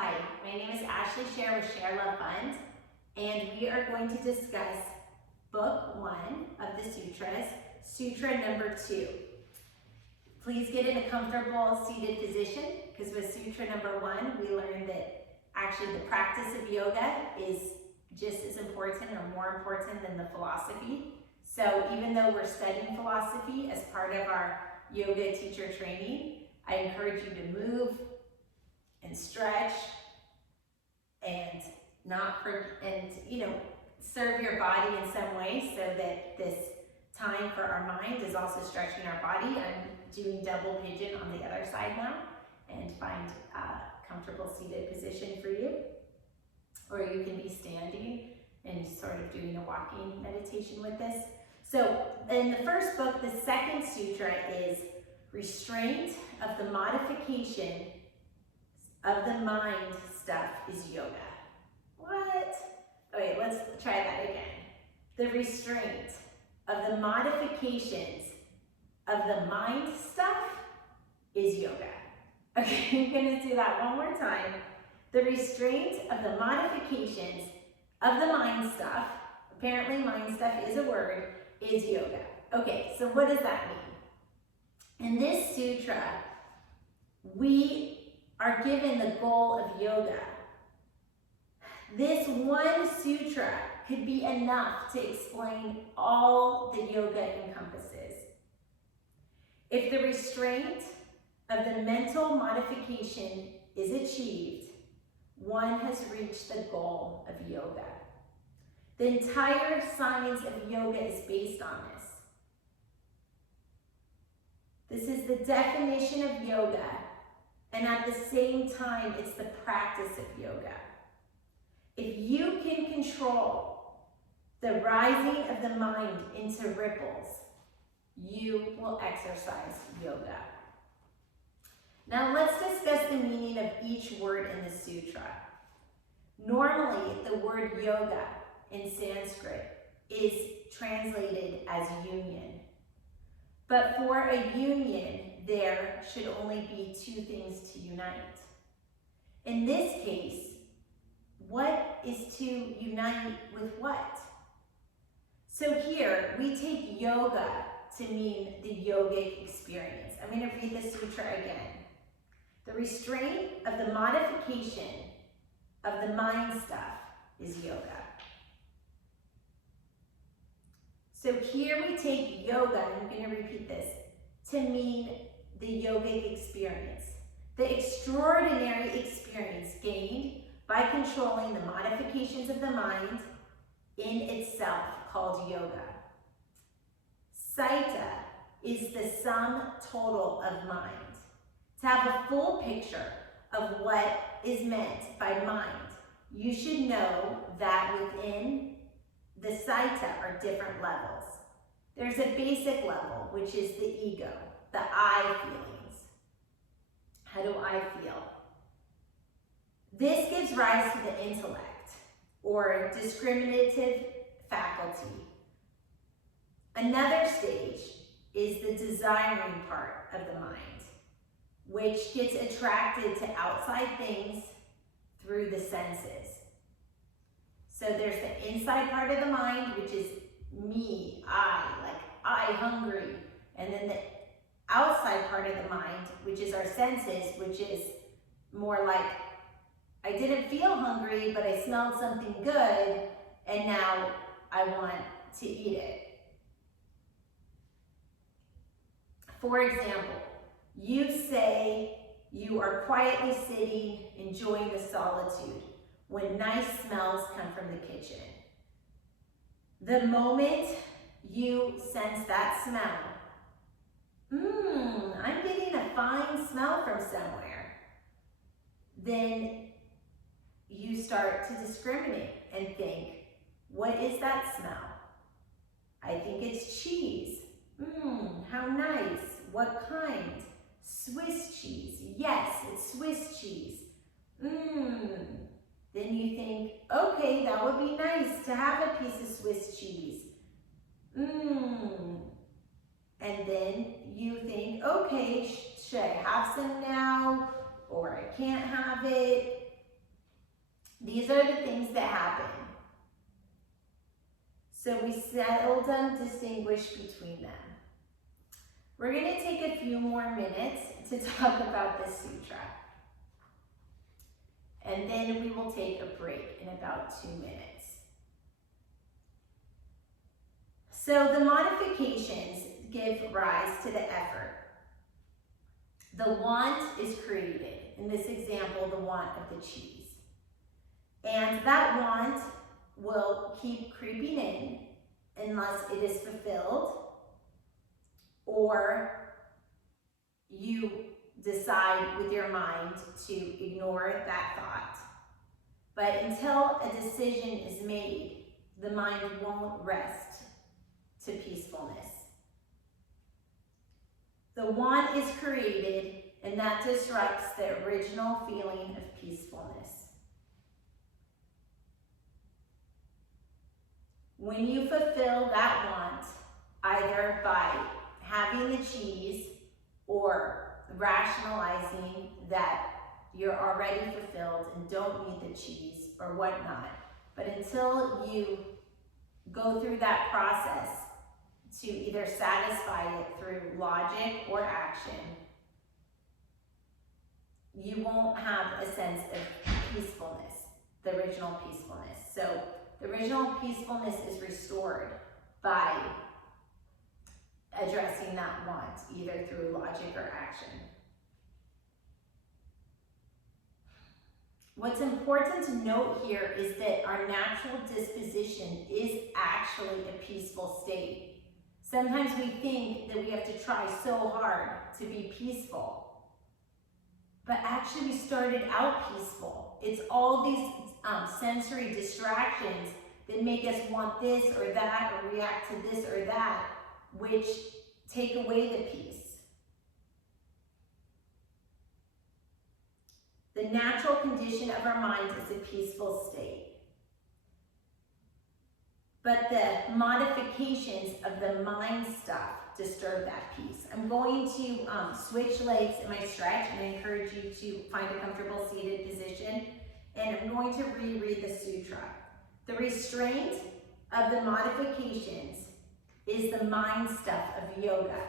Hi, my name is Ashley Share with ShareLove.Fund, and we are going to discuss Book 1 of the Sutras, Sutra number 2. Please get in a comfortable seated position, because with Sutra number 1, we learned that actually the practice of yoga is just as important or more important than the philosophy. So even though we're studying philosophy as part of our yoga teacher training, I encourage you to move and stretch and serve your body in some way so that this time for our mind is also stretching our body. I'm doing double pigeon on the other side now, and find a comfortable seated position for you. Or you can be standing and sort of doing a walking meditation with this. So in the first book, the second sutra is restraint of the modification of the mind stuff is yoga. What? Okay, let's try that again. The restraint of the modifications of the mind stuff is yoga. Okay, I'm gonna do that one more time. The restraint of the modifications of the mind stuff, apparently mind stuff is a word, is yoga. Okay, so what does that mean? In this sutra, we are given the goal of yoga. This one sutra could be enough to explain all the yoga encompasses. If the restraint of the mental modification is achieved, one has reached the goal of yoga. The entire science of yoga is based on this. This is the definition of yoga, and at the same time, it's the practice of yoga. If you can control the rising of the mind into ripples, you will exercise yoga. Now let's discuss the meaning of each word in the sutra. Normally, the word yoga in Sanskrit is translated as union. But for a union, there should only be two things to unite. In this case, what is to unite with what? So here, we take yoga to mean the yogic experience. I'm going to read the sutra again. The restraint of the modification of the mind stuff is yoga. So here we take yoga, and I'm going to repeat this, to mean the yogic experience. The extraordinary experience gained by controlling the modifications of the mind in itself, called yoga. Saita is the sum total of mind. To have a full picture of what is meant by mind, you should know that within the Saita are different levels. There's a basic level, which is the ego, the I feelings. How do I feel? This gives rise to the intellect, or discriminative faculty. Another stage is the desiring part of the mind, which gets attracted to outside things through the senses. So there's the inside part of the mind, which is me, I hungry. And then the outside part of the mind, which is our senses, which is more like, I didn't feel hungry, but I smelled something good, and now I want to eat it. For example, you say you are quietly sitting, enjoying the solitude, when nice smells come from the kitchen. The moment you sense that smell, I'm getting a fine smell from somewhere, then you start to discriminate and think, what is that smell? I think it's cheese. How nice. What kind? Swiss cheese. Yes, it's Swiss cheese. Then you think, okay, that would be nice to have a piece of Swiss cheese. And then you think, okay, should I have some now? Or I can't have it? These are the things that happen. So we seldom distinguish between them. We're going to take a few more minutes to talk about the sutra. And then we will take a break in about 2 minutes. So the modifications give rise to the effort. The want is created. In this example, the want of the cheese. And that want will keep creeping in unless it is fulfilled, or you decide with your mind to ignore that thought. But until a decision is made, the mind won't rest to peacefulness. The want is created, and that disrupts the original feeling of peacefulness. When you fulfill that want, either by having the cheese or rationalizing that you're already fulfilled and don't need the cheese or whatnot, but until you go through that process to either satisfy it through logic or action, you won't have a sense of peacefulness, the original peacefulness. So the original peacefulness is restored by addressing that want, either through logic or action. What's important to note here is that our natural disposition is actually a peaceful state. Sometimes we think that we have to try so hard to be peaceful, but actually we started out peaceful. It's all these sensory distractions that make us want this or that or react to this or that, which take away the peace. The natural condition of our mind is a peaceful state. But the modifications of the mind stuff disturb that peace. I'm going to switch legs in my stretch, and I encourage you to find a comfortable seated position. And I'm going to reread the sutra. The restraint of the modifications is the mind stuff of yoga.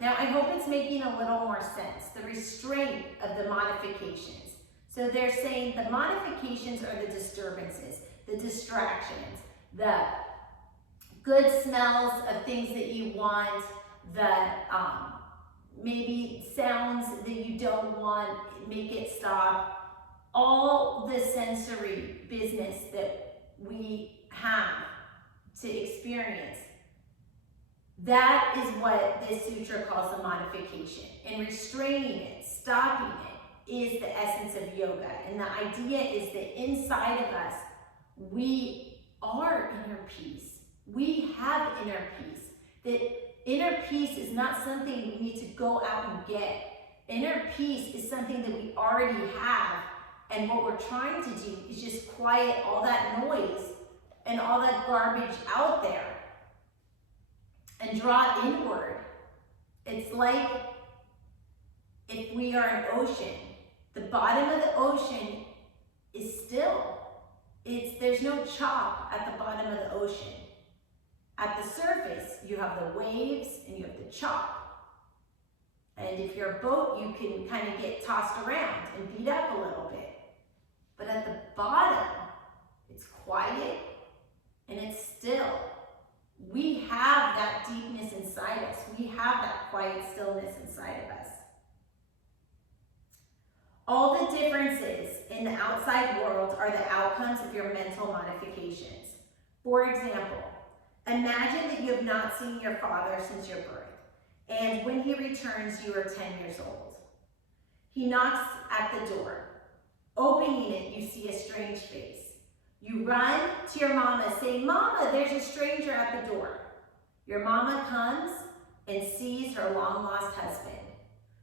Now, I hope it's making a little more sense. The restraint of the modifications. So they're saying the modifications are the disturbances, the distractions, the good smells of things that you want, the maybe sounds that you don't want, make it stop. All the sensory business that we have to experience, that is what this sutra calls a modification. And restraining it, stopping it, is the essence of yoga. And the idea is that inside of us, we are inner peace. We have inner peace. That inner peace is not something we need to go out and get. Inner peace is something that we already have. And what we're trying to do is just quiet all that noise and all that garbage out there and draw it inward. It's like if we are an ocean. The bottom of the ocean is still. There's no chop at the bottom of the ocean. At the surface, you have the waves and you have the chop. And if you're a boat, you can kind of get tossed around and beat up a little bit. But at the bottom, it's quiet and it's still. We have that deepness inside us. We have that quiet stillness inside of us. All the differences in the outside world are the outcomes of your mental modifications. For example, imagine that you have not seen your father since your birth, and when he returns, you are 10 years old. He knocks at the door. Opening it, you see a strange face. You run to your mama, say, "Mama, there's a stranger at the door." Your mama comes and sees her long-lost husband.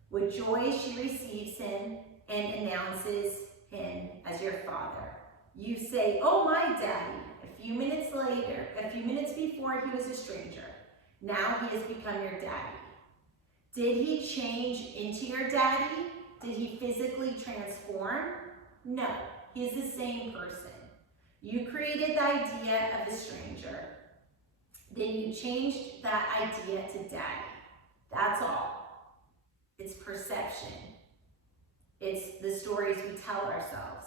With joy, she receives him and announces him as your father. You say, "Oh, my daddy." A few minutes before, he was a stranger. Now he has become your daddy. Did he change into your daddy? Did he physically transform? No, he's the same person. You created the idea of a stranger. Then you changed that idea to daddy. That's all. It's perception. It's the stories we tell ourselves.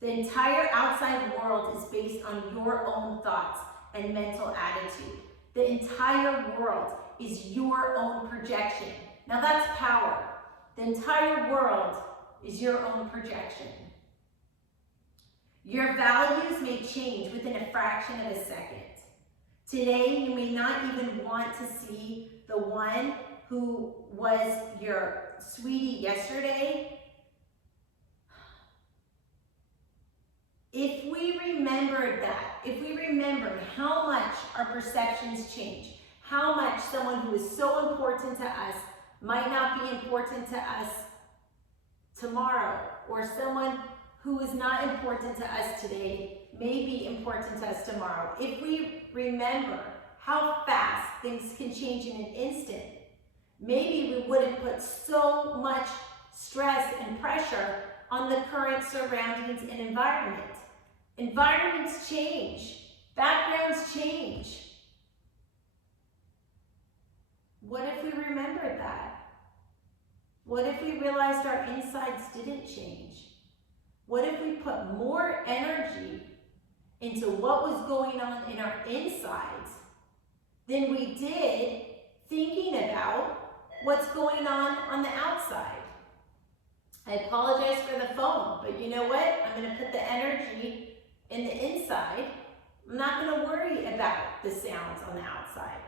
The entire outside world is based on your own thoughts and mental attitude. The entire world is your own projection. Now that's power. The entire world is your own projection. Your values may change within a fraction of a second. Today, you may not even want to see the one who was your sweetie yesterday. If we remembered that, if we remembered how much our perceptions change, how much someone who is so important to us might not be important to us tomorrow, or someone who is not important to us today may be important to us tomorrow. If we remember how fast things can change in an instant, maybe we wouldn't put so much stress and pressure on the current surroundings and environment. Environments change, backgrounds change. What if we remembered that? What if we realized our insides didn't change? What if we put more energy into what was going on in our insides than we did thinking about what's going on the outside? I apologize for the phone, but you know what? I'm going to put the energy in the inside. I'm not going to worry about the sounds on the outside.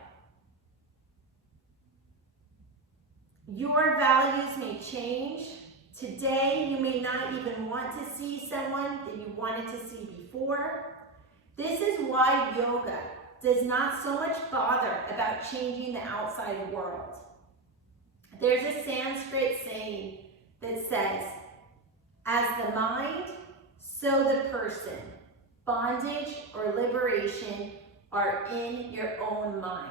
Your values may change. Today, you may not even want to see someone that you wanted to see before. This is why yoga does not so much bother about changing the outside world. There's a Sanskrit saying that says, as the mind, so the person. Bondage or liberation are in your own mind.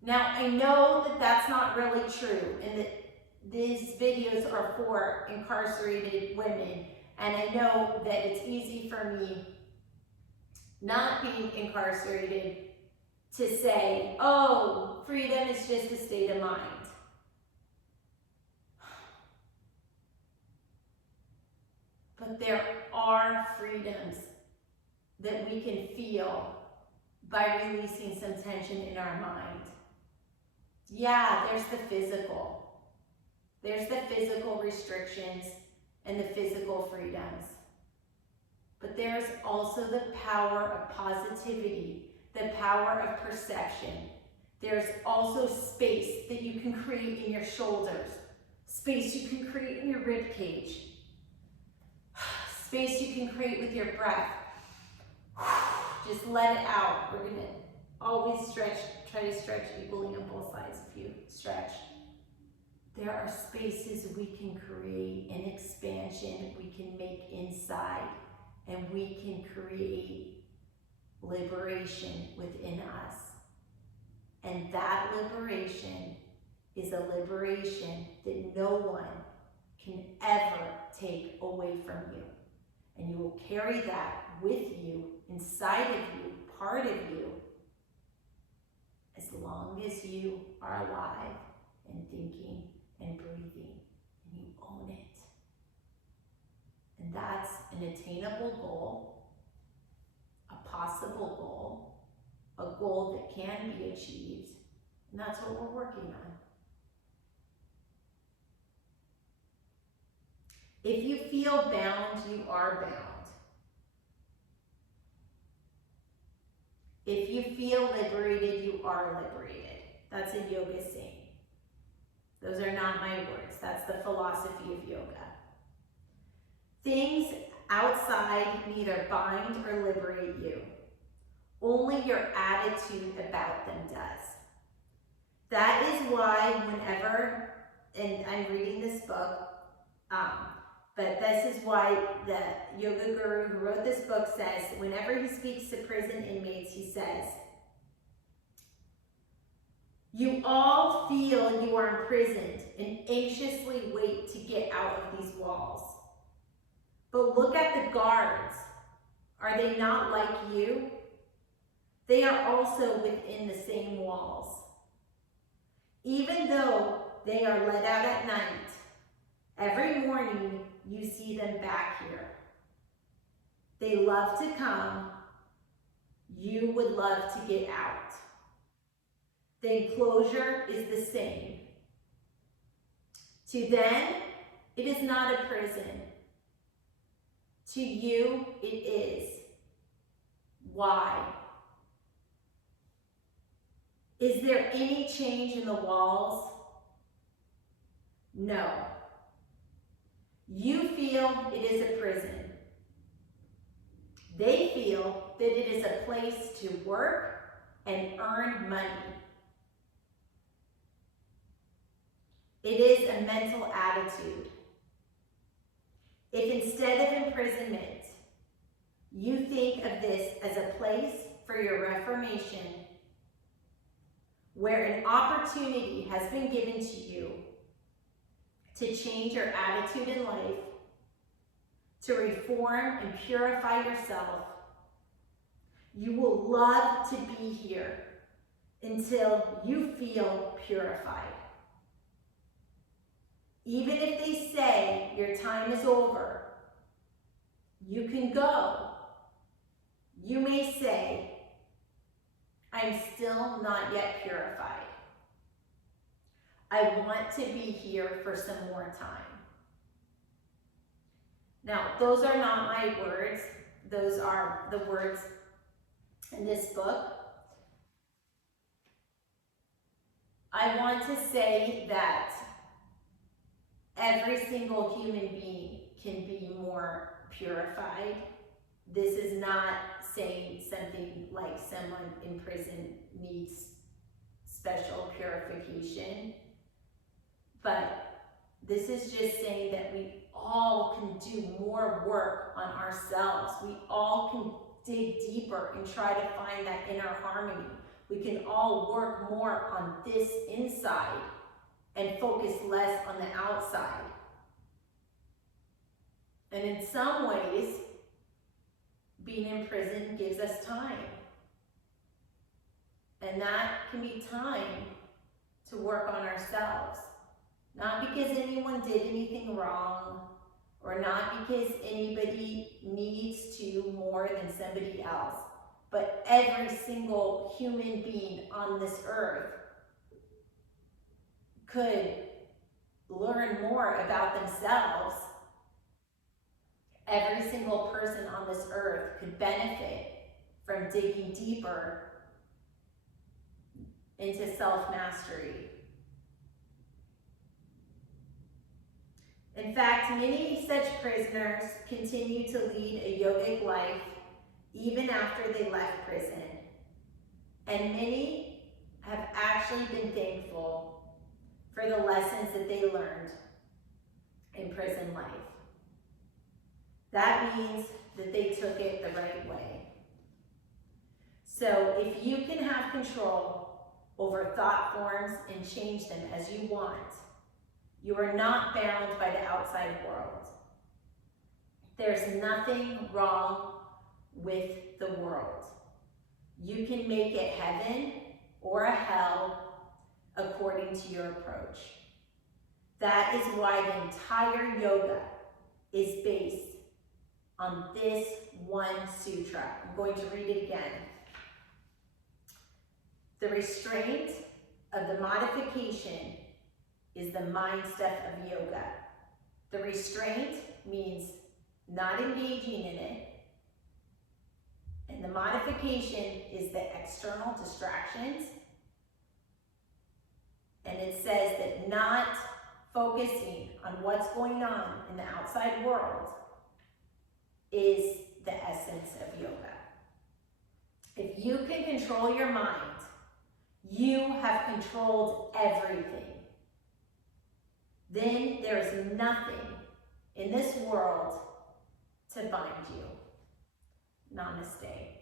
Now, I know that that's not really true, and that these videos are for incarcerated women, and I know that it's easy for me, not being incarcerated, to say, oh, freedom is just a state of mind. But there are freedoms that we can feel by releasing some tension in our mind. Yeah, there's the physical. There's the physical restrictions and the physical freedoms. But there's also the power of positivity, the power of perception. There's also space that you can create in your shoulders, space you can create in your rib cage, space you can create with your breath. Just let it out. We're gonna always stretch, try to stretch equally on both sides if you stretch. There are spaces we can create, an expansion we can make inside, and we can create liberation within us. And that liberation is a liberation that no one can ever take away from you. And you will carry that with you, inside of you, part of you, as long as you are alive and thinking and breathing, and you own it. And that's an attainable goal, a possible goal, a goal that can be achieved, and that's what we're working on. If you feel bound, you are bound. If you feel liberated, you are liberated. That's a yoga saying. Those are not my words. That's the philosophy of yoga. Things outside neither bind or liberate you. Only your attitude about them does. That is why whenever, and I'm reading this book, but this is why the yoga guru who wrote this book says, whenever he speaks to prison inmates, he says, you all feel you are imprisoned and anxiously wait to get out of these walls. But look at the guards. Are they not like you? They are also within the same walls. Even though they are let out at night, every morning you see them back here. They love to come. You would love to get out. The enclosure is the same. To them, it is not a prison. To you, it is. Why? Is there any change in the walls? No. You feel it is a prison. They feel that it is a place to work and earn money. It is a mental attitude. If instead of imprisonment, you think of this as a place for your reformation, where an opportunity has been given to you to change your attitude in life, to reform and purify yourself, you will love to be here until you feel purified. Even if they say your time is over, you can go. You may say, I'm still not yet purified. I want to be here for some more time. Now, those are not my words. Those are the words in this book. I want to say that every single human being can be more purified. This is not saying something like someone in prison needs special purification, but this is just saying that we all can do more work on ourselves. We all can dig deeper and try to find that inner harmony. We can all work more on this inside and focus less on the outside. And in some ways, being in prison gives us time. And that can be time to work on ourselves. Not because anyone did anything wrong, or not because anybody needs to more than somebody else, but every single human being on this earth could learn more about themselves. Every single person on this earth could benefit from digging deeper into self-mastery. In fact, many such prisoners continue to lead a yogic life even after they left prison. And many have actually been thankful for the lessons that they learned in prison life. That means that they took it the right way. So if you can have control over thought forms and change them as you want, you are not bound by the outside world. There's nothing wrong with the world. You can make it heaven or a hell according to your approach. That is why the entire yoga is based on this one sutra. I'm going to read it again. The restraint of the modification is the mind stuff of yoga. The restraint means not engaging in it, and the modification is the external distractions. And it says that not focusing on what's going on in the outside world is the essence of yoga. If you can control your mind, you have controlled everything. Then there is nothing in this world to bind you. Namaste.